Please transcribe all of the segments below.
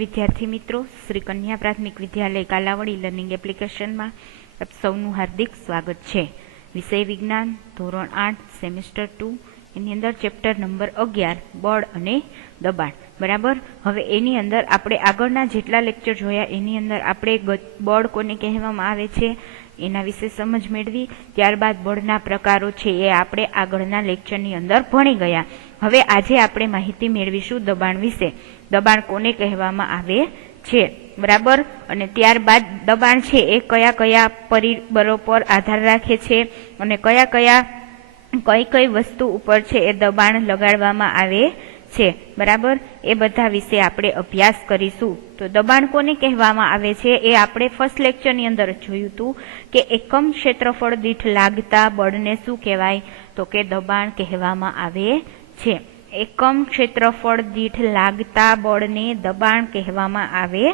વિદ્યાર્થી મિત્રો, શ્રી કન્યા પ્રાથમિક વિદ્યાલય કાલાવડી લર્નિંગ એપ્લિકેશનમાં આપ સૌનું હાર્દિક સ્વાગત છે. વિષય વિજ્ઞાન ધોરણ 8 સેમિસ્ટર 2 એની અંદર ચેપ્ટર નંબર 11 બળ અને દબાણ. બરાબર. હવે એની અંદર આપણે આગળના જેટલા લેક્ચર જોયા એની અંદર આપણે બળ કોને કહેવામાં આવે છે એના વિશે સમજ મેળવી. ત્યારબાદ બળના પ્રકારો છે એ આપણે આગળના લેક્ચરની અંદર ભણી ગયા. હવે આજે આપણે માહિતી મેળવીશું દબાણ વિશે. દબાણ કોને કહેવામાં આવે છે, બરાબર. અને ત્યારબાદ દબાણ છે એ કયા કયા પરિબળો પર આધાર રાખે છે અને કઈ કઈ વસ્તુ ઉપર છે એ દબાણ લગાડવામાં આવે છે, બરાબર. એ બધા વિશે આપણે અભ્યાસ કરીશું. તો દબાણ કોને કહેવામાં આવે છે એ આપણે ફર્સ્ટ લેક્ચરની અંદર જોયું હતું કે એકમ ક્ષેત્રફળ દીઠ લાગતા બળને શું કહેવાય, તો કે દબાણ કહેવામાં આવે છે. એકમ ક્ષેત્રફળ દીઠ લાગતા બળને દબાણ કહેવામાં આવે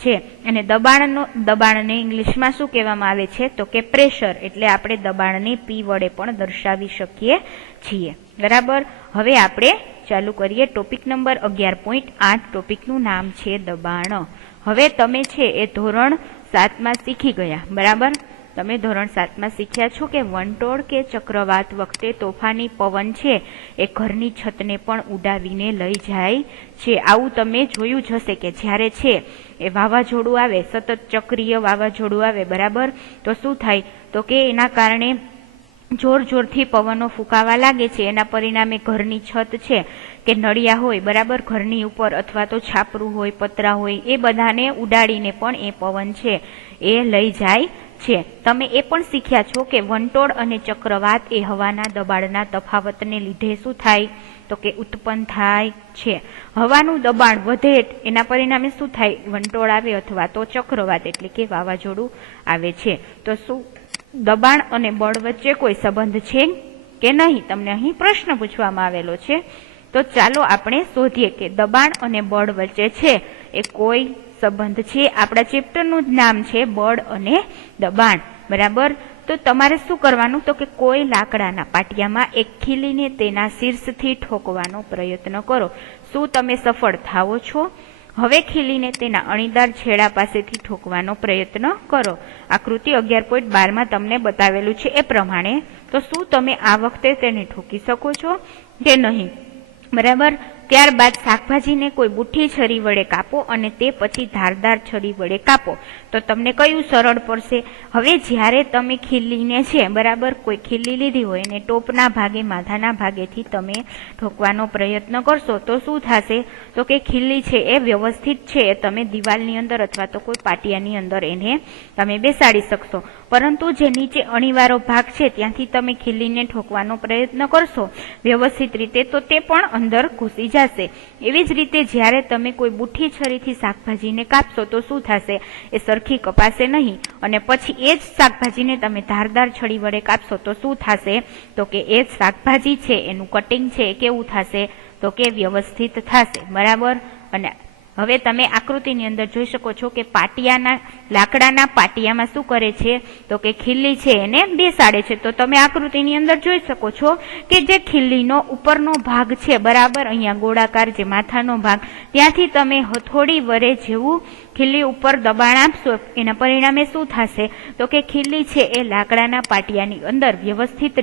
છે. અને દબાણને ઇંગ્લિશમાં શું કહેવામાં આવે છે, તો કે પ્રેશર. એટલે આપણે દબાણને P વડે પણ દર્શાવી શકીએ છીએ, બરાબર. હવે આપણે ચાલુ કરીએ. Topic number 11.8. ટોપિકનું નામ છે દબાણ. હવે તમે છે એ ધોરણ 7માં શીખી ગયા, બરાબર. તમે ધોરણ 7માં શીખ્યા છો કે વંટોળ કે ચક્રવાત વખતે તોફાની પવન છે એ ઘરની છતને પણ ઉડાવીને લઈ જાય છે. આવું તમે જોયું જ હશે કે જ્યારે છે એ વાવાઝોડું આવે, સતત ચક્રીય વાવાઝોડું આવે, બરાબર, તો શું થાય, તો કે એના કારણે જોરથી પવનો ફૂંકાવા લાગે છે. એના પરિણામે ઘરની છત છે કે નળિયા હોય, બરાબર, ઘરની ઉપર અથવા તો છાપરું હોય, પતરા હોય, એ બધાને ઉડાડીને પણ એ પવન છે એ લઈ જાય છે. તમે એ પણ શીખ્યા છો કે વંટોળ અને ચક્રવાત એ હવાના દબાણના તફાવતને લીધે શું થાય, તો કે ઉત્પન્ન થાય છે. હવાનું દબાણ વધે એના પરિણામે શું થાય, વંટોળ આવે અથવા તો ચક્રવાત એટલે કે વાવાઝોડું આવે છે. તો શું દબાણ અને બળ વચ્ચે કોઈ સંબંધ છે કે નહીં, તમને અહીં પ્રશ્ન પૂછવામાં આવેલો છે. તો ચાલો આપણે શોધીએ કે દબાણ અને બળ વચ્ચે છે એ કોઈ સંબંધ છે. આપણા ચેપ્ટરનું જ નામ છે બળ અને દબાણ, બરાબર. તો તમારે શું કરવાનું, તો કે કોઈ લાકડાના પાટિયામાં એક ખીલીને તેના શીર્ષથી ઠોકવાનો પ્રયત્ન કરો. શું તમે સફળ થાવો છો? હવે ખીલીને તેના અણીદાર છેડા પાસેથી ઠોકવાનો પ્રયત્ન કરો. આકૃતિ 11.12માં તમને બતાવેલું છે એ પ્રમાણે. તો શું તમે આ વખતે તેને ઠોકી શકો છો કે નહીં, બરાબર. ત્યારબાદ શાકભાજીને કોઈ બુઠ્ઠી છરી વડે કાપો અને તે પછી ધારદાર છરી વડે કાપો. તો તમને કયું સરળ પડશે? હવે જ્યારે તમે ખીલીને છે, બરાબર, કોઈ ખીલી લીધી હોય અને ટોપના ભાગે, માથાના ભાગેથી તમે ઠોકવાનો પ્રયત્ન કરશો તો શું થશે, તો કે ખીલી છે એ વ્યવસ્થિત છે એ તમે દિવાલની અંદર અથવા તો કોઈ પાટિયાની અંદર એને તમે બેસાડી શકશો. પરંતુ જે નીચે અણીવાળો ભાગ છે ત્યાંથી તમે ખીલીને ઠોકવાનો પ્રયત્ન કરશો વ્યવસ્થિત રીતે તો તે પણ અંદર ઘૂસી જશે. એવી જ રીતે જ્યારે તમે કોઈ બુઠ્ઠી છરીથી શાકભાજીને કાપશો તો શું થશે, એ સરખી કપાશે નહીં. અને પછી એ જ શાકભાજીને તમે ધારદાર છરી વડે કાપશો તો શું થશે, તો કે એ જ શાકભાજી છે એનું કટિંગ છે કેવું થશે, તો કે વ્યવસ્થિત થશે, બરાબર. અને હવે તમે આકૃતિની અંદર જોઈ શકો છો કે લાકડાના પાટિયામાં શું કરે છે, તો કે ખીલી છે એને બેસાડે છે. તો તમે આકૃતિની અંદર જોઈ શકો છો કે જે ખીલીનો ઉપરનો ભાગ છે, બરાબર, અહીંયા ગોળાકાર જે માથાનો ભાગ, ત્યાંથી તમે હથોડી વડે જેવું ખીલી ઉપર દબાણ આપશો એના પરિણામે શું થશે, તો કે ખીલી છે એ લાકડાના પાટિયાની અંદર વ્યવસ્થિત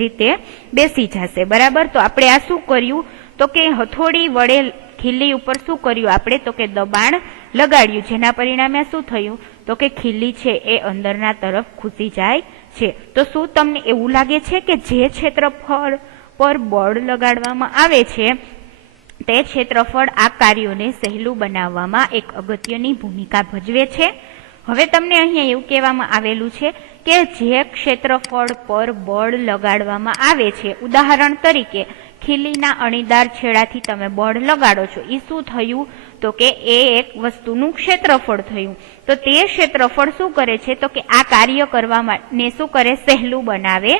રીતે બેસી જશે, બરાબર. તો આપણે આ શું કર્યું, તો કે હથોડી વડે ખીલી ઉપર શું કર્યું આપણે, તો કે દબાણ લગાડ્યું, જેના પરિણામે શું થયું, તો કે ખીલી છે એ અંદરના તરફ ઘૂસી જાય છે. તો શું તમને એવું લાગે છે કે જે ક્ષેત્રફળ પર બળ લગાડવામાં આવે છે તે ક્ષેત્રફળ આ કાર્યોને સહેલું બનાવવામાં એક અગત્યની ભૂમિકા ભજવે છે? હવે તમને અહીંયા એવું કહેવામાં આવેલું છે કે જે ક્ષેત્રફળ પર બળ લગાડવામાં આવે છે, ઉદાહરણ તરીકે ખીલીના અણીદાર છેડાથી તમે બળ લગાડો છો, એ શું થયું, તો કે એ એક વસ્તુનું ક્ષેત્રફળ થયું. તો તે ક્ષેત્રફળ શું કરે છે, તો કે આ કાર્ય કરવા માટે શું કરે, સહેલું બનાવે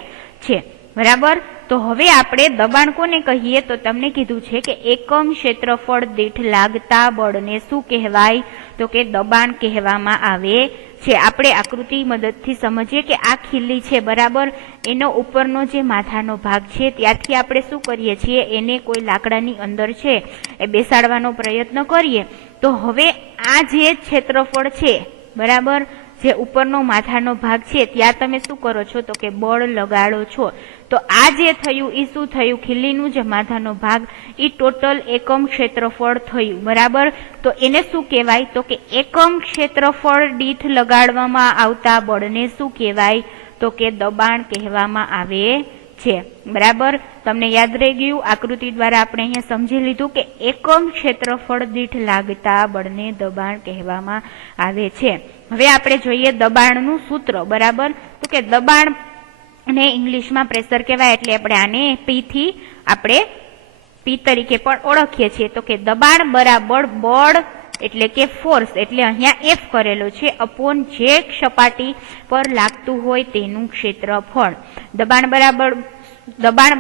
છે, બરાબર. તો હવે આપણે દબાણ કોને કહીએ, તો તમને કીધું છે કે એકમ ક્ષેત્રફળ દીઠ લાગતા બળને શું કહેવાય, તો કે દબાણ કહેવામાં આવે છે. આપણે આકૃતિ મદદથી સમજીએ કે આ ખીલી છે, બરાબર, એનો ઉપરનો જે માથાનો ભાગ છે ત્યાંથી આપણે શું કરીએ છીએ, એને કોઈ લાકડાની અંદર છે એ બેસાડવાનો પ્રયત્ન કરીએ તો હવે આ જે ક્ષેત્રફળ છે બરાબર, જે ઉપરનો માથાનો ભાગ છે ત્યાં તમે શું કરો છો તો કે બળ લગાડો છો. તો આ જે થયું એ શું થયું, ખીલીનું જે માથાનો ભાગ એ ટોટલ એકમ ક્ષેત્રફળ થયું બરાબર. તો એને શું કહેવાય તો કે એકમ ક્ષેત્રફળ દીઠ લગાડવામાં આવતા બળને શું કહેવાય તો કે દબાણ કહેવામાં આવે છે બરાબર. તમને યાદ રહી ગયું, આકૃતિ દ્વારા આપણે અહીંયા સમજી લીધું કે એકમ ક્ષેત્રફળ દીઠ લાગતા બળને દબાણ કહેવામાં આવે છે. હવે આપણે જોઈએ દબાણનું સૂત્ર બરાબર. તો કે દબાણ ને ઇંગ્લિશમાં પ્રેશર કહેવાય, એટલે આપણે આને પી થી આપણે પી તરીકે પણ ઓળખીએ છીએ. તો કે દબાણ બરાબર બળ એટલે કે ફોર્સ, એટલે અહીંયા એફ કરેલો છે, અપોન જે સપાટી પર લાગતું હોય તેનું ક્ષેત્રફળ. દબાણ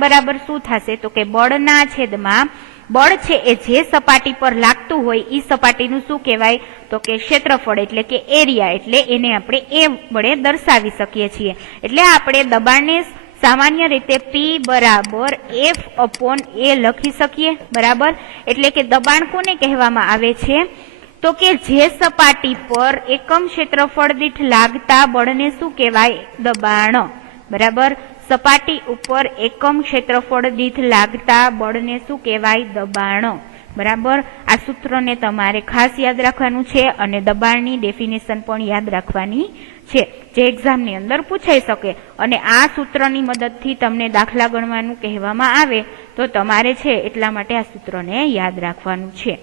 બરાબર શું થશે તો કે બળના છેદમાં બળ છે એ જે સપાટી પર લાગતું હોય એ સપાટીનું શું કહેવાય તો કે ક્ષેત્રફળ એટલે કે એરિયા, એટલે એને આપણે એ વડે દર્શાવી શકીએ છીએ. એટલે આપણે દબાણને સામાન્ય રીતે પી બરાબર એફ અપોન એ લખી શકીએ બરાબર. એટલે કે દબાણ કોને કહેવામાં આવે છે તો કે જે સપાટી પર એકમ ક્ષેત્રફળ દીઠ લાગતા બળને શું કહેવાય દબાણ બરાબર. સપાટી ઉપર એકમ ક્ષેત્રફળ દીઠ લાગતા બળને શું કહેવાય દબાણ બરાબર. આ સૂત્રને તમારે ખાસ યાદ રાખવાનું છે અને દબાણની ડેફિનેશન પણ યાદ રાખવાની છે, જે એક્ઝામની અંદર પૂછાઈ શકે. અને આ સૂત્રની મદદથી તમને દાખલા ગણવાનું કહેવામાં આવે તો તમારે છે એટલા માટે આ સૂત્રને યાદ રાખવાનું છે.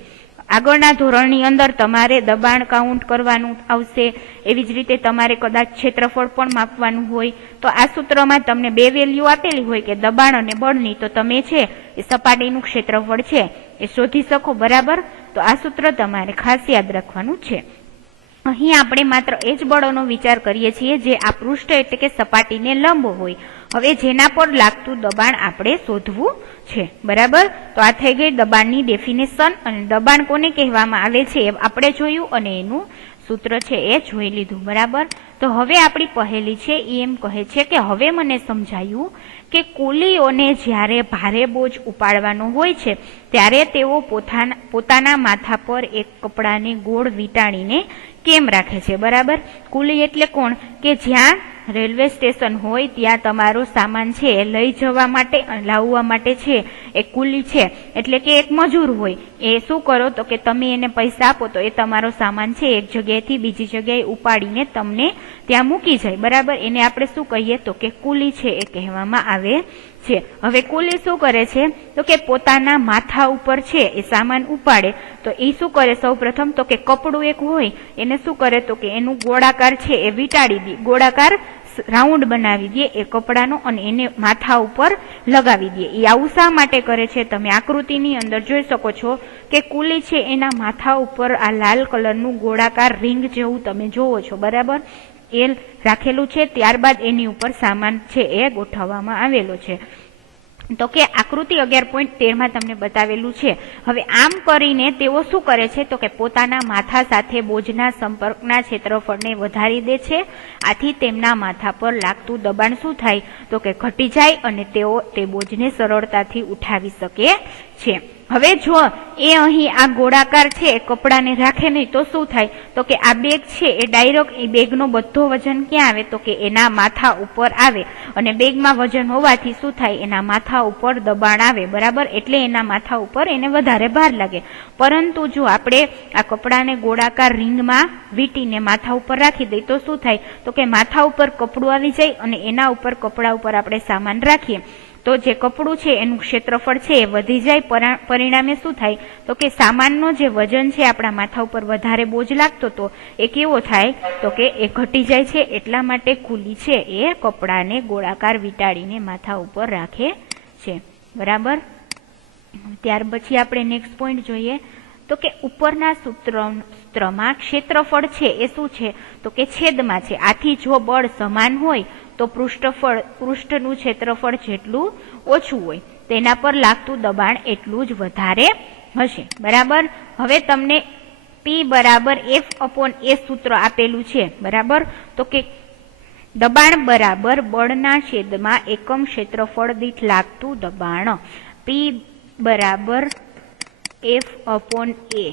આગળના ધોરણની અંદર તમારે દબાણ કાઉન્ટ કરવાનું આવશે, એવી જ રીતે તમારે કદાચ ક્ષેત્રફળ પણ માપવાનું હોય. તો આ સૂત્રમાં તમને બે વેલ્યુ આપેલી હોય કે દબાણ અને બળની, તો તમે છે એ સપાટીનું ક્ષેત્રફળ છે એ શોધી શકો બરાબર. તો આ સૂત્ર તમારે ખાસ યાદ રાખવાનું છે. અહીં આપણે માત્ર એ જ બળોનો વિચાર કરીએ છીએ જે આ પૃષ્ઠ એટલે કે સપાટીને લંબ હોય. હવે જેના પર લાગતું દબાણ આપણે શોધવું છે બરાબર. તો આ થઈ ગઈ દબાણની ડેફિનેશન, અને દબાણ કોને કહેવામાં આવે છે એ આપણે જોયું અને એનું સૂત્ર છે એ જોઈ લીધું બરાબર. તો હવે આપણી પહેલી છે એ એમ કહે છે કે હવે મને સમજાયું કે કુલીઓને જ્યારે ભારે બોજ ઉપાડવાનો હોય છે ત્યારે તેઓ પોતાના માથા પર એક કપડાને ગોળ વીંટાળીને કેમ રાખે છે બરાબર. કુલી એટલે કોણ કે જ્યાં રેલવે સ્ટેશન હોય ત્યાં તમારો સામાન છે એ લઈ જવા માટે લાવવા માટે છે એ કુલી છે, એટલે કે એક મજૂર હોય. એ શું કરો તો કે તમે એને પૈસા આપો તો એ તમારો સામાન છે એક જગ્યાએથી બીજી જગ્યાએ ઉપાડીને તમને ત્યાં મૂકી જાય બરાબર. એને આપણે શું કહીએ તો કે કુલી છે એ કહેવામાં આવે છે. હવે કુલી શું કરે છે તો કે પોતાના માથા ઉપર છે એ સામાન ઉપાડે તો એ શું કરે સૌ પ્રથમ તો કે કપડું એક હોય એને શું કરે તો કે એનું ગોળાકાર છે એ વીંટાળી દે, ગોળાકાર રાઉન્ડ બનાવી દે એ કપડાનો અને એને માથા ઉપર લગાવી દે. એ આવું શા માટે કરે છે તમે આકૃતિની અંદર જોઈ શકો છો કે કુલી છે એના માથા ઉપર આ લાલ કલરનું ગોળાકાર રિંગ જેવું તમે જોવો છો બરાબર એ રાખેલું છે. ત્યારબાદ એની ઉપર સામાન છે એ ગોઠવવામાં આવેલો છે. તો કે આકૃતિ 11.13 તમને બતાવેલું છે. હવે આમ કરીને તેઓ શું કરે છે તો કે પોતાના માથા સાથે બોજના સંપર્કના ક્ષેત્રફળને વધારી દે છે. આથી તેમના માથા પર લાગતું દબાણ શું થાય તો કે ઘટી જાય અને તેઓ તે બોજને સરળતાથી ઉઠાવી શકે છે. હવે જો એ અહીં આ ગોળાકાર છે એ કપડાને રાખે નહીં તો શું થાય તો કે આ બેગ છે એ ડાયરેક્ટ એ બેગનો બધો વજન ક્યાં આવે તો કે એના માથા ઉપર આવે, અને બેગમાં વજન હોવાથી શું થાય એના માથા ઉપર દબાણ આવે બરાબર. એટલે એના માથા ઉપર એને વધારે ભાર લાગે. પરંતુ જો આપણે આ કપડાને ગોળાકાર રિંગમાં વીંટીને માથા ઉપર રાખી દઈએ તો શું થાય તો કે માથા ઉપર કપડું આવી જાય અને એના ઉપર કપડા ઉપર આપણે સામાન રાખીએ તો જે કપડું છે એનું ક્ષેત્રફળ છે એ વધી જાય. પરિણામે શું થાય તો કે સામાનનો જે વજન છે આપણા માથા ઉપર વધારે બોજ લાગતો તો એ કેવો થાય તો કે એ ઘટી જાય છે. એટલા માટે કુલી છે એ કપડાને ગોળાકાર વીંટાળીને માથા ઉપર રાખે છે બરાબર. ત્યાર પછી આપણે નેક્સ્ટ પોઈન્ટ જોઈએ તો કે ઉપરના સૂત્રમાં ક્ષેત્રફળ છે એ શું છે તો કે છેદમાં છે. આથી જો બળ સમાન હોય તો પૃષ્ઠનું ક્ષેત્રફળ જેટલું ઓછું હોય તેના પર લાગતું દબાણ એટલું જ વધારે હશે બરાબર. હવે તમને P બરાબર F/A સૂત્ર આપેલું છે બરાબર. તો કે દબાણ બરાબર બળના છેદમાં એકમ ક્ષેત્રફળ દીઠ લાગતું દબાણ. P બરાબર F/A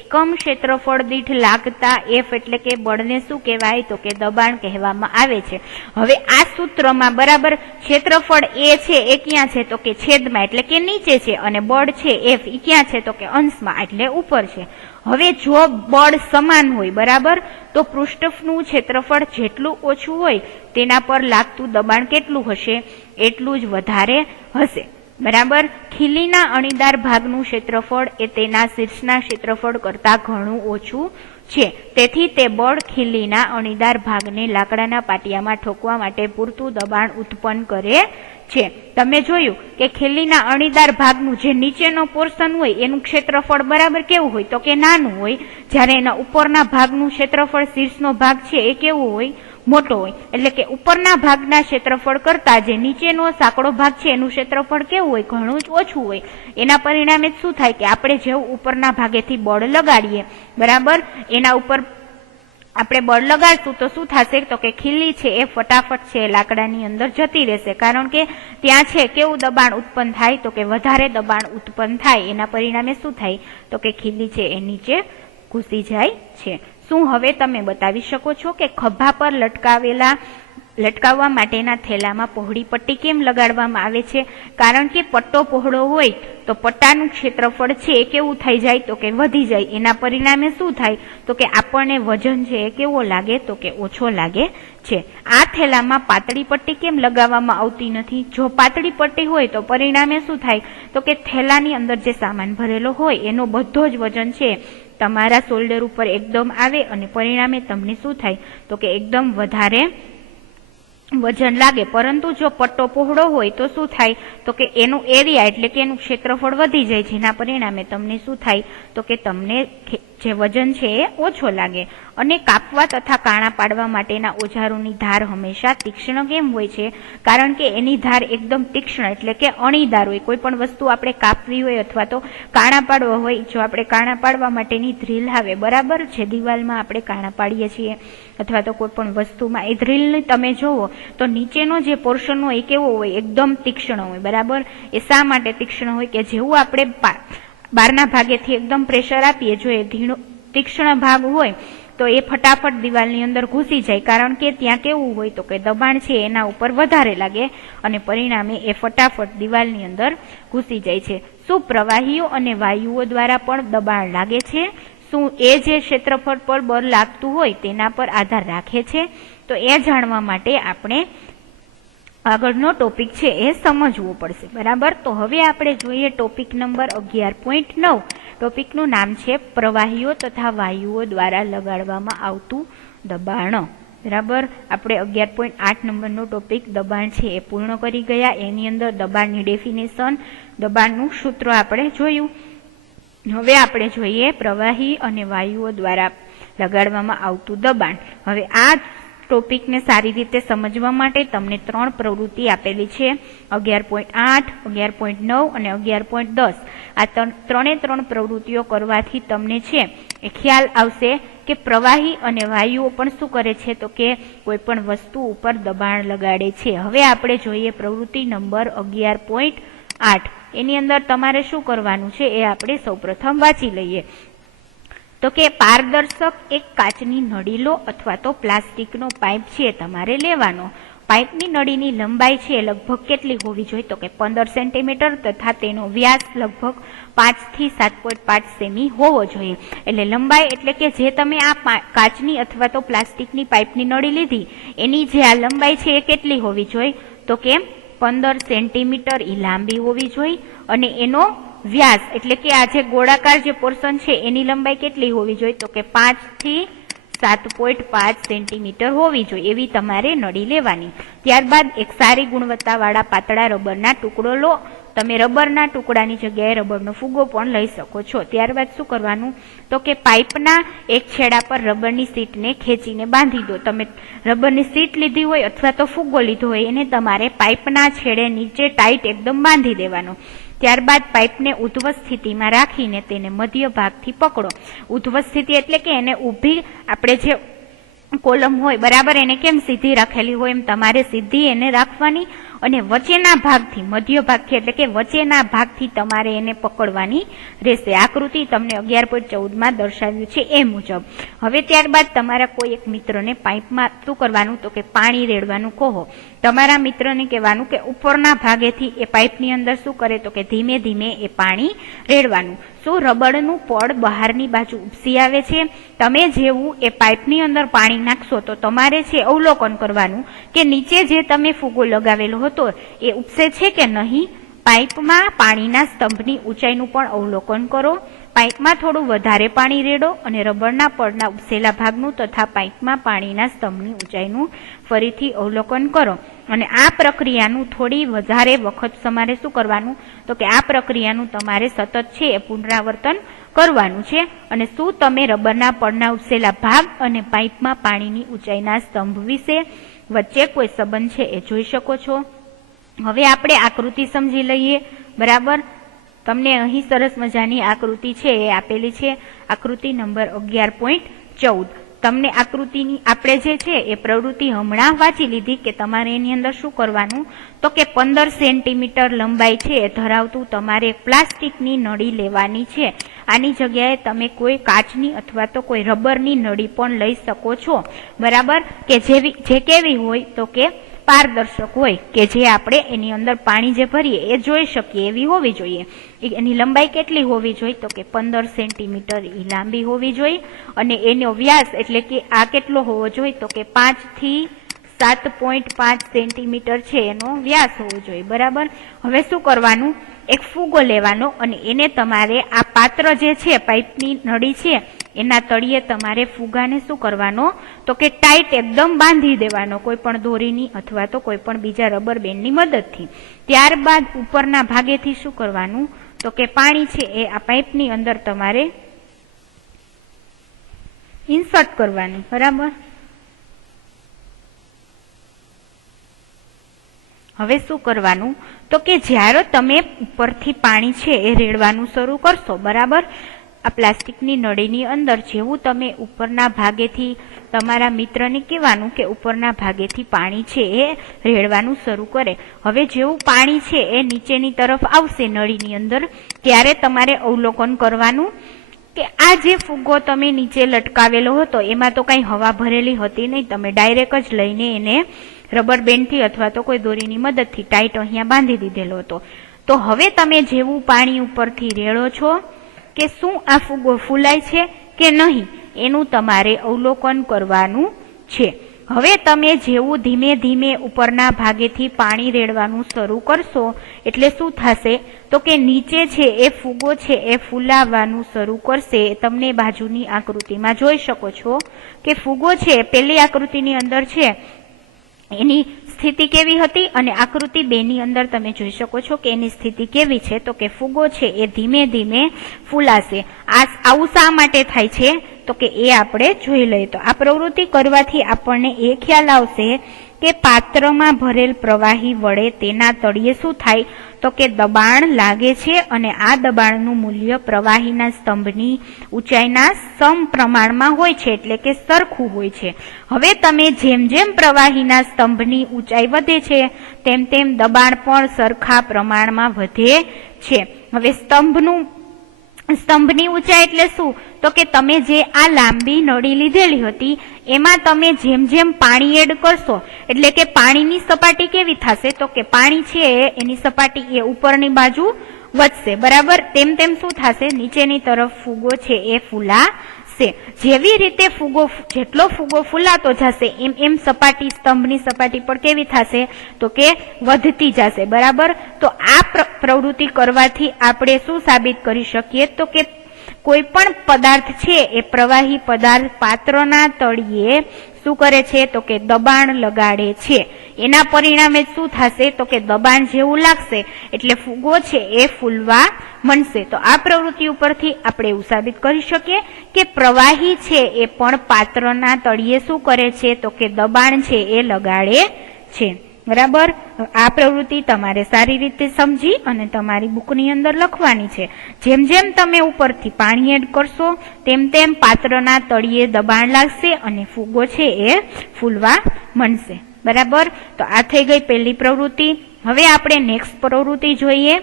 એકમ ક્ષેત્રફળ દીઠ લાગતા એફ એટલે કે બળને શું કહેવાય? તો કે દબાણ કહેવામાં આવે છે. હવે આ સૂત્રમાં બરાબર ક્ષેત્રફળ એ છે એ ક્યાં છે? તો કે છેદમાં એટલે કે નીચે છે, અને બળ છે એફ એ ક્યાં છે? તો કે અંશમાં એટલે ઉપર છે. હવે જો બળ સમાન હોય બરાબર, તો પૃષ્ઠનું ક્ષેત્રફળ જેટલું ઓછું હોય તેના પર લાગતું દબાણ કેટલું હશે? એટલું જ વધારે હશે. બરાબર. ખીલીના અણીદાર ભાગનું ક્ષેત્રફળ એ તેના શીર્ષના ક્ષેત્રફળ કરતા ઘણું ઓછું છે. તેથી તે બળ ખીલીના અણીદાર ભાગને લાકડાના પાટિયામાં ઠોકવા માટે પૂરતું દબાણ ઉત્પન્ન કરે છે. તમે જોયું કે ખીલીના અણીદાર ભાગનું જે નીચેનો પોર્શન હોય એનું ક્ષેત્રફળ બરાબર કેવું હોય? તો કે નાનું હોય. જ્યારે એના ઉપરના ભાગનું ક્ષેત્રફળ શીર્ષનો ભાગ છે એ કેવું હોય? મોટો હોય. એટલે કે ઉપરના ભાગના ક્ષેત્રફળ કરતા જે નીચેનો સાંકડો ભાગ છે એનું ક્ષેત્રફળ કેવું હોય? ઘણું જ ઓછું હોય. એના પરિણામે શું થાય કે આપણે જેવું ઉપરના ભાગેથી બળ લગાડીએ બરાબર, એના ઉપર આપણે બળ લગાડશું તો શું થશે? તો કે ખીલી છે એ ફટાફટ છે લાકડાની અંદર જતી રહેશે. કારણ કે ત્યાં છે કેવું દબાણ ઉત્પન્ન થાય? તો કે વધારે દબાણ ઉત્પન્ન થાય. એના પરિણામે શું થાય? તો કે ખીલી છે એ નીચે ઘૂસી જાય છે. શું હવે તમે બતાવી શકો છો કે ખભા પર લટકાવવા માટેના થેલામાં પહોળી પટ્ટી કેમ લગાડવામાં આવે છે? કારણ કે પટ્ટો પહોળો હોય તો પટ્ટાનું ક્ષેત્રફળ છે એ કેવું થઈ જાય? તો કે વધી જાય. એના પરિણામે શું થાય? તો કે આપણને વજન છે એ કેવો લાગે? તો કે ઓછો લાગે છે. આ થેલામાં પાતળી પટ્ટી કેમ લગાવવામાં આવતી નથી? જો પાતળી પટ્ટી હોય તો પરિણામે શું થાય? તો કે થેલાની અંદર જે સામાન ભરેલો હોય એનો બધો જ વજન છે તમારા શોલ્ડર ઉપર એકદમ આવે, અને પરિણામે તમને શું થાય? તો કે એકદમ વધારે વજન લાગે. પરંતુ જો પટ્ટો પહોળો હોય તો શું થાય? તો કે એનું એરિયા એટલે કે એનું ક્ષેત્રફળ વધી જાય, જેના પરિણામે તમને શું થાય? તો કે તમને જે વજન છે એ ઓછો લાગે. અને કાપવા તથા કાણા પાડવા માટેના ઓજારોની ધાર હંમેશા તીક્ષ્ણ કેમ હોય છે? કારણ કે એની ધાર એકદમ તીક્ષ્ણ એટલે કે અણીદાર હોય. કોઈ પણ વસ્તુ આપણે કાપવી હોય અથવા તો કાણા પાડવા હોય, જો આપણે કાણા પાડવા માટેની ધ્રીલ આવે બરાબર, જે દિવાલમાં આપણે કાણા પાડીએ છીએ અથવા તો કોઈ પણ વસ્તુમાં, એ ધ્રીલને તમે જોવો તો નીચેનો જે પોર્શન હોય એ કેવો હોય? એકદમ તીક્ષ્ણ હોય બરાબર. એ શા માટે તીક્ષ્ણ હોય? કે જેવું આપણે બહારના ભાગેથી એકદમ પ્રેશર આપીએ, જો એ તીક્ષ્ણ ભાગ હોય તો એ ફટાફટ દિવાલની અંદર ઘૂસી જાય. કારણ કે ત્યાં કેવું હોય? તો કે દબાણ છે એના ઉપર વધારે લાગે, અને પરિણામે એ ફટાફટ દિવાલની અંદર ઘૂસી જાય છે. શું પ્રવાહીઓ અને વાયુઓ દ્વારા પણ દબાણ લાગે છે? શું એ જે ક્ષેત્રફળ પર બળ લાગતું હોય તેના પર આધાર રાખે છે? તો એ જાણવા માટે આપણે આગળનો ટોપિક છે એ સમજવો પડશે બરાબર. તો હવે આપણે જોઈએ ટોપિક નંબર 11.9. ટોપિકનું નામ છે પ્રવાહીઓ તથા વાયુઓ દ્વારા લગાડવામાં આવતું દબાણ બરાબર. આપણે 11.8 નંબરનો ટોપિક દબાણ છે એ પૂર્ણ કરી ગયા. એની અંદર દબાણની ડેફિનેશન, દબાણનું સૂત્ર આપણે જોયું. હવે આપણે જોઈએ પ્રવાહી અને વાયુઓ દ્વારા લગાડવામાં આવતું દબાણ. હવે આ ટોપિકને સારી રીતે સમજવા માટે તમને 3 પ્રવૃત્તિ આપેલી છે, 11.8, 11.9 અને 11.10. આ 3 પ્રવૃત્તિઓ કરવાથી તમને છે એ ખ્યાલ આવશે કે પ્રવાહી અને વાયુઓ પણ શું કરે છે? તો કે કોઈ પણ વસ્તુ ઉપર દબાણ લગાડે છે. હવે આપણે જોઈએ પ્રવૃત્તિ નંબર 11.8. એની અંદર તમારે શું કરવાનું છે એ આપણે સૌપ્રથમ વાંચી લઈએ. તો કે પારદર્શક એક કાચની નળી લો અથવા તો પ્લાસ્ટિકનો પાઇપ છે તમારે લેવાનો. પાઇપની નળીની લંબાઈ છે લગભગ કેટલી હોવી જોઈએ? તો કે 15 સેન્ટીમીટર તથા તેનો વ્યાસ લગભગ 5 થી 7.5 સેમી હોવો જોઈએ. એટલે લંબાઈ એટલે કે જે તમે આ કાચની અથવા તો પ્લાસ્ટિકની પાઇપની નળી લીધી એની જે આ લંબાઈ છે એ કેટલી હોવી જોઈએ? તો કે 15 સેન્ટીમીટર એ લાંબી હોવી જોઈએ. અને એનો વ્યાસ એટલે કે આ જે ગોળાકાર જે પોર્શન છે એની લંબાઈ કેટલી હોવી જોઈએ? તો કે 5 થી 7.5 સેન્ટીમીટર હોવી જોઈએ. એવી તમારે નળી લેવાની. ત્યારબાદ એક સારી ગુણવત્તાવાળા પાતળા રબરના ટુકડો લો. તમે રબરના ટુકડાની જગ્યાએ રબરનો ફુગ્ગો પણ લઈ શકો છો. ત્યારબાદ શું કરવાનું? તો કે પાઇપના એક છેડા પર રબરની સીટને ખેંચીને બાંધી દો. તમે રબરની સીટ લીધી હોય અથવા તો ફુગ્ગો લીધો હોય એને તમારે પાઇપના છેડે નીચે ટાઈટ એકદમ બાંધી દેવાનો. ત્યારબાદ પાઇપને ઉધ્વ સ્થિતિમાં રાખીને તેને મધ્ય ભાગથી પકડો. ઉધ્વ સ્થિતિ એટલે કે એને ઊભી, આપણે જે કોલમ હોય બરાબર એને કેમ સીધી રાખેલી હોય એમ તમારે સીધી એને રાખવાની અને વચ્ચેના ભાગથી, મધ્ય ભાગથી એટલે કે વચ્ચેના ભાગથી તમારે એને પકડવાની રહેશે. આકૃતિ તમને 11.14 દર્શાવ્યું છે એ મુજબ. હવે ત્યારબાદ તમારા કોઈ એક મિત્રને પાઇપમાં શું કરવાનું, તો કે પાણી રેડવાનું કહો. તમારા મિત્રને કહેવાનું કે ઉપરના ભાગેથી એ પાઇપની અંદર શું કરે, તો કે ધીમે ધીમે એ પાણી રેડવાનું. શું રબરનું પડ બહારની બાજુ ઉપસી આવે છે? તમે જેવું એ પાઇપની અંદર પાણી નાખશો તો તમારે છે અવલોકન કરવાનું કે નીચે જે તમે ફુગ્ગો લગાવેલો હતો એ ઉપસે છે કે નહીં. પાઇપમાં પાણીના સ્તંભની ઊંચાઈનું પણ અવલોકન કરો. પાઇપમાં થોડું વધારે પાણી રેડો અને રબરના પડના ઉપસેલા ભાગનું તથા પાઇપમાં પાણીના સ્તંભની ઊંચાઈનું ફરીથી અવલોકન કરો. અને આ પ્રક્રિયાનું થોડી વધારે વખત તમારે શું કરવાનું, તો કે આ પ્રક્રિયાનું તમારે સતત છે એ પુનરાવર્તન કરવાનું છે. અને શું તમે રબરના પડના ઉપસેલા ભાગ અને પાઇપમાં પાણીની ઊંચાઈના સ્તંભ વિશે વચ્ચે કોઈ સંબંધ છે એ જોઈ શકો છો. હવે આપણે આકૃતિ સમજી લઈએ. બરાબર, તમને અહીં સરસ મજાની આકૃતિ છે એ આપેલી છે, આકૃતિ નંબર 11.14. તમને આકૃતિની આપણે જે છે એ પ્રવૃત્તિ હમણાં વાંચી લીધી કે તમારે એની અંદર શું કરવાનું, તો કે 15 સેન્ટીમીટર લંબાઈ છે એ ધરાવતું તમારે પ્લાસ્ટિકની નળી લેવાની છે. આની જગ્યાએ તમે કોઈ કાચની અથવા તો કોઈ રબરની નળી પણ લઈ શકો છો. બરાબર, કે જે કેવી હોય, તો કે પારદર્શક હોય, કે જે આપણે એની અંદર પાણી જે ભરીએ એ જોઈ શકીએ એવી હોવી જોઈએ. એની લંબાઈ કેટલી હોવી જોઈએ, તો કે 15 સેન્ટીમીટર એ લાંબી હોવી જોઈએ. અને એનો વ્યાસ એટલે કે આ કેટલો હોવો જોઈએ, તો કે 5 થી 7.5 સેન્ટીમીટર છે એનો વ્યાસ હોવો જોઈએ. બરાબર, હવે શું કરવાનું, એક ફુગ્ગો લેવાનો અને એને તમારે આ પાત્ર જે છે પાઇપની નળી છે એના તળિયે તમારે ફુગ્ગાને શું કરવાનો, તો કે ટાઈટ એકદમ બાંધી દેવાનો, કોઈ પણ દોરીની અથવા તો કોઈ પણ બીજા રબર બેન્ડની મદદથી. ત્યારબાદ ઉપરના ભાગેથી શું કરવાનું, તો કે પાણી છે એ આ પાઇપની અંદર તમારે ઇન્સર્ટ કરવાનું. બરાબર, હવે શું કરવાનું, તો કે જ્યારે તમે ઉપરથી પાણી છે એ રેડવાનું શરૂ કરશો, બરાબર, આ પ્લાસ્ટિકની નળીની અંદર જેવું તમે ઉપરના ભાગેથી તમારા મિત્રને કહેવાનું કે ઉપરના ભાગેથી પાણી છે એ રેડવાનું શરૂ કરે. હવે જેવું પાણી છે એ નીચેની તરફ આવશે નળીની અંદર, ત્યારે તમારે અવલોકન કરવાનું કે આ જે ફુગ્ગો તમે નીચે લટકાવેલો હતો એમાં તો કઈ હવા ભરેલી હતી નહીં, તમે ડાયરેક્ટ જ લઈને એને રબર બેન્ડથી અથવા તો કોઈ દોરીની મદદથી ટાઈટ અહીંયા બાંધી દીધેલો હતો. તો હવે તમે જેવું પાણી ઉપરથી રેડો છો કે શું આ ફુગ્ગો ફૂલાય છે કે નહીં એનું તમારે અવલોકન કરવાનું છે. હવે તમે જેવું ધીમે ધીમે ઉપરના ભાગેથી પાણી રેડવાનું શરૂ કરશો એટલે શું થશે, તો કે નીચે છે એ ફુગ્ગો છે એ ફૂલાવાનું શરૂ કરશે. તમને બાજુની આકૃતિમાં જોઈ શકો છો કે ફુગ્ગો છે પેલી આકૃતિની અંદર છે એની સ્થિતિ કેવી હતી અને આકૃતિ 2 ની અંદર તમે જોઈ શકો છો કે એની સ્થિતિ કેવી છે, તો કે ફુગ્ગો છે એ ધીમે ધીમે ફૂલાશે. આવું શા માટે થાય છે, તો કે એ આપણે જોઈ લઈએ. તો આ પ્રવૃત્તિ કરવાથી આપણને એ ખ્યાલ આવશે કે પાત્રમાં ભરેલ પ્રવાહી વડે તેના તળિયે શું થાય, તો કે દબાણ લાગે છે અને આ દબાણનું મૂલ્ય પ્રવાહીના સ્તંભની ઊંચાઈના સમપ્રમાણમાં હોય છે, એટલે કે સરખું હોય છે. હવે તમે જેમ જેમ પ્રવાહીના સ્તંભની ઊંચાઈ વધે છે તેમ તેમ દબાણ પણ સરખા પ્રમાણમાં વધે છે. હવે સ્તંભની ઊંચાઈ એટલે શું, તો કે તમે જે આ લાંબી નળી લીધેલી હતી એમાં તમે જેમ જેમ પાણી એડ કરશો એટલે કે પાણીની સપાટી કેવી થશે, તો કે પાણી છે એની સપાટી એ ઉપરની બાજુ વધશે. બરાબર, તેમ તેમ શું થશે, નીચેની તરફ ફુગ્ગો છે એ ફૂલાશે. જેવી રીતે જેટલો ફુગ્ગો ફૂલાતો જશે એમ એમ સપાટી સ્તંભની સપાટી પર કેવી થશે, તો કે વધતી જશે. બરાબર, તો આ પ્રવૃત્તિ કરવાથી આપણે શું સાબિત કરી શકીએ, તો કે કોઈ પણ પદાર્થ છે એ પ્રવાહી પદાર્થ પાત્રના તળિયે શું કરે છે, તો કે દબાણ લગાડે છે. એના પરિણામે શું થશે, તો કે દબાણ જેવું લાગશે એટલે ફુગ્ગો છે એ ફૂલવા માંડશે. તો આ પ્રવૃત્તિ ઉપરથી આપણે એવું સાબિત કરી શકીએ કે પ્રવાહી છે એ પણ પાત્રના તળિયે શું કરે છે, તો કે દબાણ છે એ લગાડે છે. બરાબર, આ પ્રવૃત્તિ તમારે સારી રીતે સમજી અને તમારી બુકની અંદર લખવાની છે. જેમ જેમ તમે ઉપરથી પાણી એડ કરશો તેમ તેમ પાત્રના તળિયે દબાણ લાગશે અને ફુગ્ગો છે એ ફૂલવા માંડશે. બરાબર, તો આ થઈ ગઈ પહેલી પ્રવૃત્તિ. હવે આપણે નેક્સ્ટ પ્રવૃત્તિ જોઈએ.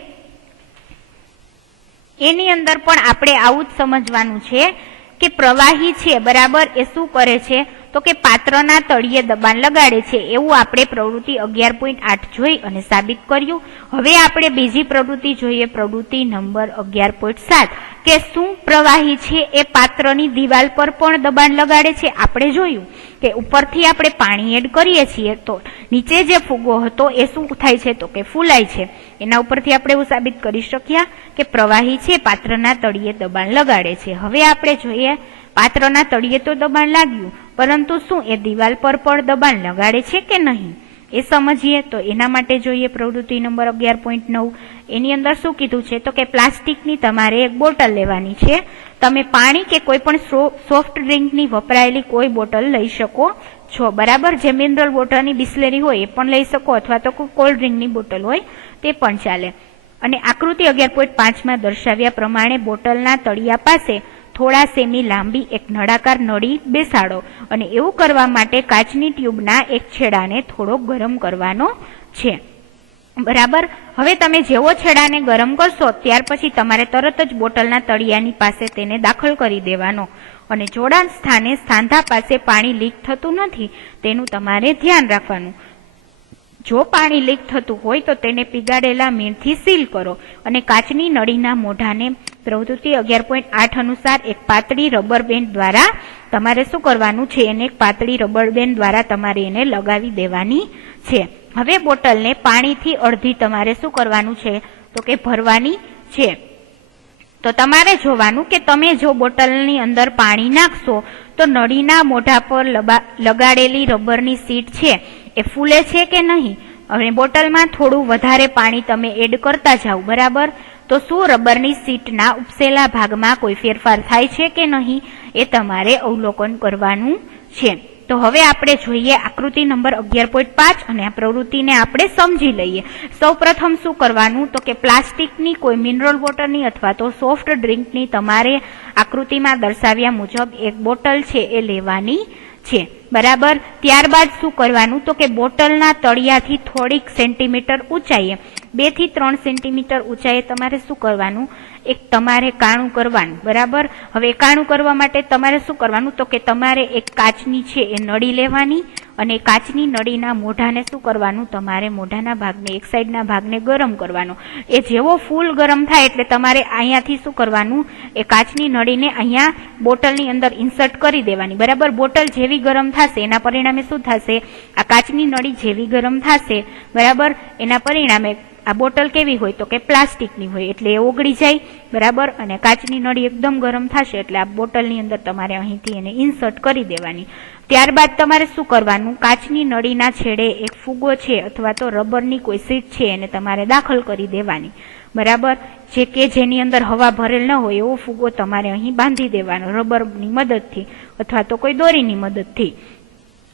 એની અંદર પણ આપણે આવું જ સમજવાનું છે કે પ્રવાહી છે બરાબર એ શું કરે છે તો કે પાત્રના તળિયે દબાણ લગાડે છે. એવું આપણે પ્રવૃત્તિ 11.8 જોઈ અને સાબિત કર્યું. હવે આપણે બીજી પ્રવૃત્તિ જોઈએ, પ્રવૃત્તિ નંબર 11.7 કે શું પ્રવાહી છે એ પાત્રની દિવાલ પર પણ દબાણ લગાડે છે. આપણે જોયું કે ઉપરથી આપણે પાણી એડ કરીએ છીએ તો નીચે જે ફુગ્ગો હતો એ શું થાય છે તો કે ફૂલાય છે. એના ઉપરથી આપણે એવું સાબિત કરી શક્યા કે પ્રવાહી છે પાત્રના તળિયે દબાણ લગાડે છે. હવે આપણે જોઈએ પાત્રના તળિયે તો દબાણ લાગ્યું, પરંતુ શું એ દિવાલ પર પણ દબાણ લગાડે છે કે નહીં એ સમજીએ. તો એના માટે જોઈએ પ્રવૃત્તિ નંબર 11.9. એની અંદર શું કીધું છે તો કે પ્લાસ્ટિકની તમારે એક બોટલ લેવાની છે. તમે પાણી કે કોઈ પણ સોફ્ટ ડ્રિંકની વપરાયેલી કોઈ બોટલ લઈ શકો છો બરાબર. જે મિનરલ વોટરની બિસ્લેરી હોય એ પણ લઈ શકો અથવા તો કોઈ કોલ્ડ ડ્રિંકની બોટલ હોય તે પણ ચાલે. અને આકૃતિ 11.5માં દર્શાવ્યા પ્રમાણે બોટલના તળિયા પાસે થોડા સેમી લાંબી એક નળાકાર નળી બેસાડો અને એવું કરવા માટે કાચની ટ્યુબના એક છેડાને થોડો ગરમ કરવાનો છે બરાબર. હવે તમે જેવો છેડાને ગરમ કરશો ત્યાર પછી તમારે તરત જ બોટલના તળિયાની પાસે તેને દાખલ કરી દેવાનો અને જોડાણ સ્થાને સાંધા પાસે પાણી લીક થતું નથી તેનું તમારે ધ્યાન રાખવાનું. જો પાણી લીક થતું હોય તો તેને પીગાડેલા મીણથી સીલ કરો અને કાચની નળીના મોઢાને પ્રવૃત્તિ 11.8 અનુસાર એક પાતળી રબર બેન્ડ દ્વારા તમારે શું કરવાનું છે એને એક પાતળી રબર બેન્ડ દ્વારા તમારે એને લગાવી દેવાની છે. હવે બોટલને પાણીથી અડધી તમારે શું કરવાનું છે તો કે ભરવાની છે. તો તમારે જોવાનું કે તમે જો બોટલની અંદર પાણી નાખશો તો નળીના મોઢા પર લગાડેલી રબરની સીટ છે એ ફૂલે છે કે નહીં. હવે બોટલમાં થોડું વધારે પાણી તમે એડ કરતા જાઓ બરાબર. તો શું રબરની સીટના ઉપસેલા ભાગમાં કોઈ ફેરફાર થાય છે કે નહીં એ તમારે અવલોકન કરવાનું છે. તો હવે આપણે જોઈએ આકૃતિ નંબર 11.5 અને આ પ્રવૃત્તિને આપણે સમજી લઈએ. સૌ પ્રથમ શું કરવાનું તો કે પ્લાસ્ટિકની કોઈ મિનરલ વોટરની અથવા તો સોફ્ટ ડ્રિંકની તમારે આકૃતિમાં દર્શાવ્યા મુજબ એક બોટલ છે એ લેવાની છે બરાબર. ત્યારબાદ શું કરવાનું તો કે બોટલના તળિયાથી થોડીક સેન્ટીમીટર ઊંચાઈએ 2 થી 3 સેન્ટીમીટર ઊંચાઈએ તમારે શું કરવાનું એક તમારે કાણું કરવાનું બરાબર. હવે કાણું કરવા માટે તમારે શું કરવાનું તો કે તમારે એક કાચની છે એ નળી લેવાની અને કાચની નળીના મોઢાને શું કરવાનું તમારે મોઢાના ભાગને એક સાઈડના ભાગને ગરમ કરવાનો. એ જેવો ફૂલ ગરમ થાય એટલે તમારે અહીંયાથી શું કરવાનું એ કાચની નળીને અહીંયા બોટલની અંદર ઇન્સર્ટ કરી દેવાની બરાબર. બોટલ જેવી ગરમ થશે એના પરિણામે શું થશે આ કાચની નળી જેવી ગરમ થશે બરાબર. એના પરિણામે આ બોટલ કેવી હોય તો કે પ્લાસ્ટિકની હોય એટલે એ ઓગળી જાય બરાબર. અને કાચની નળી એકદમ ગરમ થશે એટલે આ બોટલની અંદર તમારે અહીંથી એને ઇન્સર્ટ કરી દેવાની. ત્યારબાદ તમારે શું કરવાનું કાચની નળીના છેડે એક ફુગ્ગો છે અથવા તો રબરની કોઈ સીટ છે એને તમારે દાખલ કરી દેવાની બરાબર. જે કે જેની અંદર હવા ભરેલ ન હોય એવો ફુગ્ગો તમારે અહીં બાંધી દેવાનો રબરની મદદથી અથવા તો કોઈ દોરીની મદદથી.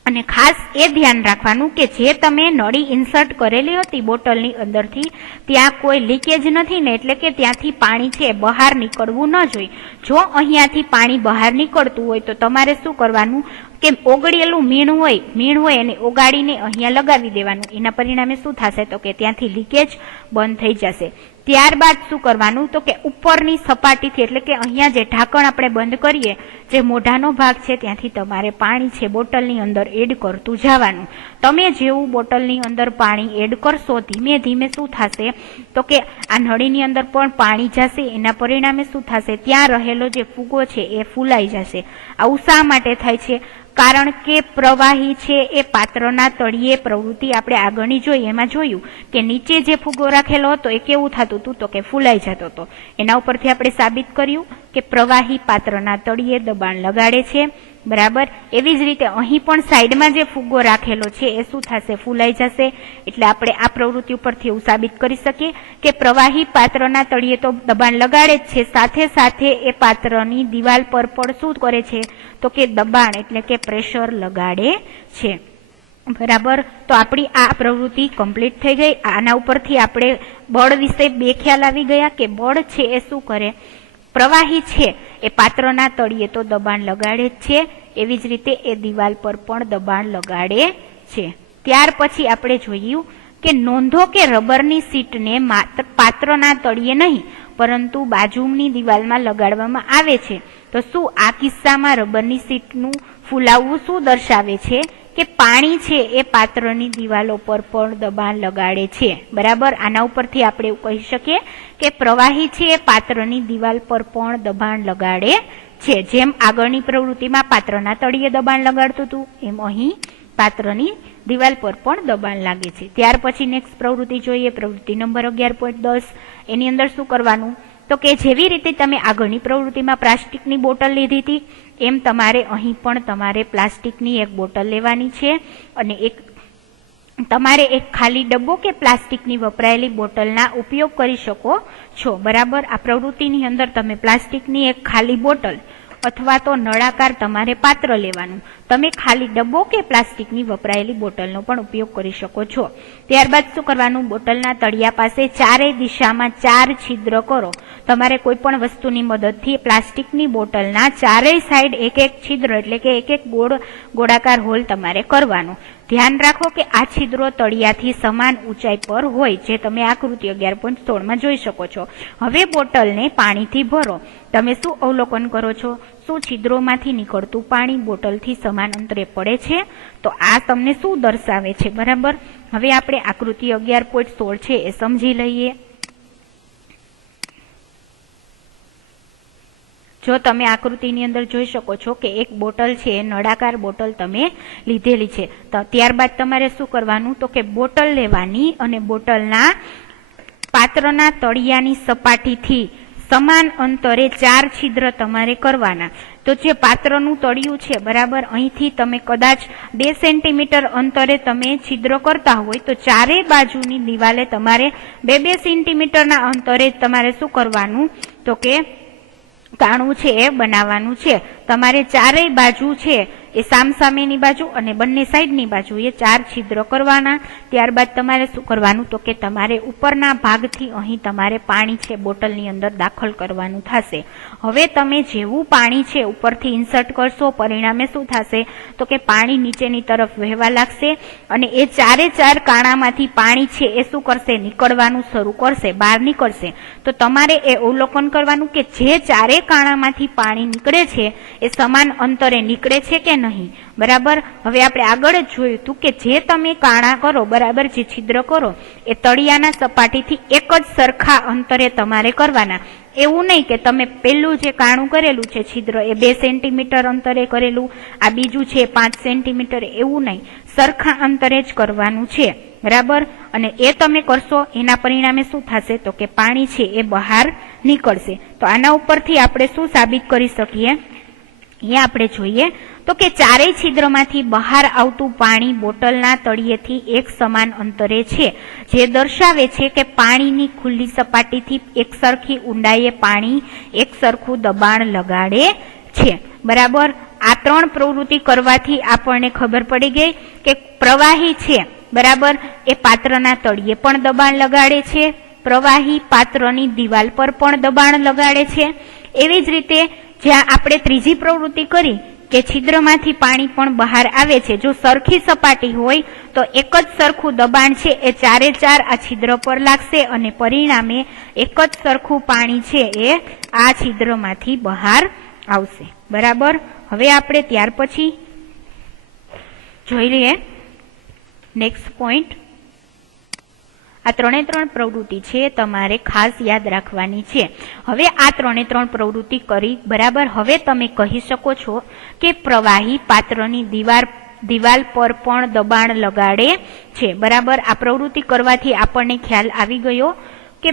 અને ખાસ એ ધ્યાન રાખવાનું કે જે તમે નળી ઇન્સર્ટ કરેલી હતી બોટલની અંદરથી ત્યાં કોઈ લીકેજ નથી ને એટલે કે ત્યાંથી પાણી છે બહાર નીકળવું ન જોઈએ. જો અહીંયાથી પાણી બહાર નીકળતું હોય તો તમારે શું કરવાનું કે ઓગળેલું મીણ હોય એને ઓગાળીને અહીંયા લગાવી દેવાનું. એના પરિણામે શું થશે તો કે ત્યાંથી લીકેજ બંધ થઈ જશે. ત્યારબાદ શું કરવાનું તો કે ઉપરની સપાટીથી એટલે કે અહીંયા જે ઢાંકણ આપણે બંધ કરીએ જે મોઢાનો ભાગ છે ત્યાંથી તમારે પાણી છે બોટલની અંદર એડ કરતું જવાનું. તમે જેવું બોટલની અંદર પાણી એડ કરશો ધીમે ધીમે શું થશે તો કે આ નળીની અંદર પણ પાણી જશે. એના પરિણામે શું થશે ત્યાં રહેલો જે ફુગ્ગો છે એ ફૂલાઈ જશે. આવું શા માટે થાય છે કારણ કે પ્રવાહી છે એ પાત્રના તળિયે પ્રવૃત્તિ આપણે આગળની જોઈ એમાં જોયું કે નીચે જે ફુગ્ગો રાખેલો હતો એ કેવું થતું હતું તો કે ફૂલાઈ જતો હતો. એના ઉપરથી આપણે સાબિત કર્યું કે પ્રવાહી પાત્રના તળિયે દબાણ લગાડે છે બરાબર. એવી જ રીતે અહીં પણ સાઈડમાં જે ફુગ્ગો રાખેલો છે એ શું થશે ફૂલાઈ જશે. એટલે આપણે આ પ્રવૃત્તિ ઉપરથી એવું સાબિત કરી શકીએ કે પ્રવાહી પાત્રના તળિયે તો દબાણ લગાડે જ છે સાથે સાથે એ પાત્રની દિવાલ પર પણ શું કરે છે તો કે દબાણ એટલે કે પ્રેશર લગાડે છે બરાબર. તો આપણી આ પ્રવૃત્તિ કમ્પ્લીટ થઈ ગઈ. આના ઉપરથી આપણે બળ વિશે બે ખ્યાલ આવી ગયા કે બળ છે એ શું કરે પ્રવાહી છે એ પાત્રના તળિયે તો દબાણ લગાડે જ છે એવી જ રીતે એ દિવાલ પર પણ દબાણ લગાડે છે. ત્યાર પછી આપણે જોયું કે નોંધો કે રબરની સીટને માત્ર પાત્રના તળિયે નહીં પરંતુ બાજુની દિવાલમાં લગાડવામાં આવે છે. તો શું આ કિસ્સામાં રબરની સીટનું ફૂલાવવું શું દર્શાવે છે કે પાણી છે એ પાત્રની દિવાલો પર પણ દબાણ લગાડે છે. બરાબર, આના ઉપરથી આપણે એવું કહી શકીએ કે પ્રવાહી છે એ પાત્રની દિવાલ પર પણ દબાણ લગાડે છે. જેમ આગળની પ્રવૃત્તિમાં પાત્રના તળિયે દબાણ લગાડતું હતું એમ અહીં પાત્રની દિવાલ પર પણ દબાણ લાગે છે. ત્યાર પછી નેક્સ્ટ પ્રવૃત્તિ જોઈએ, પ્રવૃત્તિ નંબર 11.10. એની અંદર શું કરવાનું તો કે જેવી રીતે તમે આગળની પ્રવૃત્તિમાં પ્લાસ્ટિકની બોટલ લીધી હતી એમ તમારે અહીં પણ તમારે પ્લાસ્ટિકની એક બોટલ લેવાની છે અને તમારે એક ખાલી ડબ્બો કે પ્લાસ્ટિકની વપરાયેલી બોટલના ઉપયોગ કરી શકો છો. બરાબર, આ પ્રવૃત્તિની અંદર તમે પ્લાસ્ટિકની એક ખાલી બોટલ અથવા તો નળાકાર તમારે પાત્ર લેવાનું. તમે ખાલી ડબ્બો કે પ્લાસ્ટિકની વપરાયેલી બોટલનો પણ ઉપયોગ કરી શકો છો. ત્યારબાદ શું કરવાનું, બોટલના તળિયા પાસે ચારેય દિશામાં 4 છિદ્ર કરો. તમારે કોઈ પણ વસ્તુની મદદથી પ્લાસ્ટિકની બોટલના ચારેય સાઈડ એક એક છિદ્ર એટલે કે એક એક ગોળાકાર હોલ તમારે કરવાનો. ધ્યાન રાખો કે આ છિદ્રો તળિયાથી સમાન ઊંચાઈ પર હોય, જે તમે આકૃતિ 11.16 જોઈ શકો છો. હવે બોટલને પાણીથી ભરો. તમે શું અવલોકન કરો છો? શું છિદ્રોમાંથી નીકળતું પાણી બોટલથી સમાન અંતરે પડે છે? તો આ તમને શું દર્શાવે છે? બરાબર, હવે આપણે આકૃતિ 11.16 છે એ સમજી લઈએ. જો તમે આકૃતિની અંદર જોઈ શકો છો કે એક બોટલ છે, નળાકાર બોટલ તમે લીધેલી છે. તો ત્યારબાદ તમારે શું કરવાનું તો કે બોટલ લેવાની અને બોટલના પાત્રના તળિયાની સપાટીથી સમાન અંતરે 4 છિદ્ર તમારે કરવાના. તો જે પાત્રનું તળિયું છે, બરાબર, અહીંથી તમે કદાચ 2 સેન્ટીમીટર અંતરે તમે છિદ્ર કરતા હોય તો ચારે બાજુની દિવાલે તમારે 2-2 સેન્ટીમીટરના અંતરે તમારે શું કરવાનું તો કે કાણું છે એ બનાવવાનું છે. તમારે ચારેય બાજુ છે એ સામસામેની બાજુ અને બંને સાઈડની બાજુ એ 4 છિદ્ર કરવાના. ત્યારબાદ તમારે શું કરવાનું તો કે તમારે ઉપરના ભાગથી અહીં તમારે પાણી છે બોટલની અંદર દાખલ કરવાનું થશે. હવે તમે જેવું પાણી છે ઉપરથી ઇન્સર્ટ કરશો, પરિણામે શું થશે તો કે પાણી નીચેની તરફ વહેવા લાગશે અને એ 4 કાણામાંથી પાણી છે એ શું કરશે, નીકળવાનું શરૂ કરશે, બહાર નીકળશે. તો તમારે એ અવલોકન કરવાનું કે જે 4 કાણામાંથી પાણી નીકળે છે એ સમાન અંતરે નીકળે છે કે નહીં. બરાબર, હવે આપણે આગળ જ જોયું હતું કે જે તમે કાણા કરો, બરાબર, જે છિદ્ર કરો એ તળિયાના સપાટીથી એક જ સરખા અંતરે તમારે કરવાના. એવું નહીં કે તમે પેલું જે કાણું કરેલું છે છિદ્ર એ 2 સેન્ટીમીટર અંતરે કરેલું, આ બીજું છે 5 સેન્ટીમીટર, એવું નહીં, સરખા અંતરે જ કરવાનું છે. બરાબર, અને એ તમે કરશો એના પરિણામે શું થશે તો કે પાણી છે એ બહાર નીકળશે. તો આના ઉપરથી આપણે શું સાબિત કરી શકીએ એ આપણે જોઈએ તો કે ચારેય છિદ્રમાંથી બહાર આવતું પાણી બોટલના તળિયેથી એક સમાન અંતરે છે, જે દર્શાવે છે કે પાણીની ખુલ્લી સપાટીથી એક સરખી ઊંડાઈએ પાણી એક સરખું દબાણ લગાડે છે. બરાબર, આ 3 પ્રવૃત્તિ કરવાથી આપણને ખબર પડી ગઈ કે પ્રવાહી છે, બરાબર, એ પાત્રના તળિયે પણ દબાણ લગાડે છે, પ્રવાહી પાત્રની દિવાલ પર પણ દબાણ લગાડે છે. એવી જ રીતે જ્યાં આપણે ત્રીજી પ્રવૃત્તિ કરી કે છિદ્રમાંથી પાણી પણ બહાર આવે છે, જો સરખી સપાટી હોય તો એક જ સરખું દબાણ છે એ 4 આ છિદ્ર પર લાગશે અને પરિણામે એક જ સરખું પાણી છે એ આ છિદ્રમાંથી બહાર આવશે. બરાબર, હવે આપણે ત્યાર પછી જોઈ લઈએ નેક્સ્ટ પોઈન્ટ. આ 3 પ્રવૃત્તિ છે તમારે ખાસ યાદ રાખવાની છે. હવે આ 3 પ્રવૃત્તિ કરી, બરાબર, હવે તમે કહી શકો છો કે પ્રવાહી પાત્રની દિવાલ પર પણ દબાણ લગાડે છે. બરાબર, આ પ્રવૃત્તિ કરવાથી આપણને ખ્યાલ આવી ગયો કે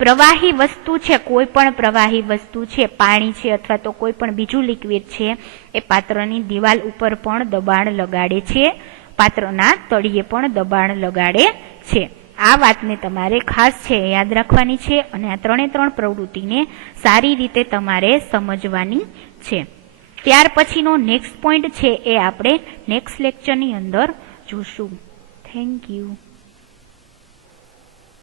પ્રવાહી વસ્તુ છે, કોઈ પણ પ્રવાહી વસ્તુ છે, પાણી છે અથવા તો કોઈ પણ બીજું લિક્વિડ છે, એ પાત્રની દિવાલ ઉપર પણ દબાણ લગાડે છે, પાત્રના તળિયે પણ દબાણ લગાડે છે. આ વાતને તમારે ખાસ છે યાદ રાખવાની છે અને આ 3 પ્રવૃત્તિને સારી રીતે તમારે સમજવાની છે. ત્યાર પછીનો નેક્સ્ટ પોઈન્ટ છે એ આપણે નેક્સ્ટ લેક્ચરની અંદર જોશું. Thank you.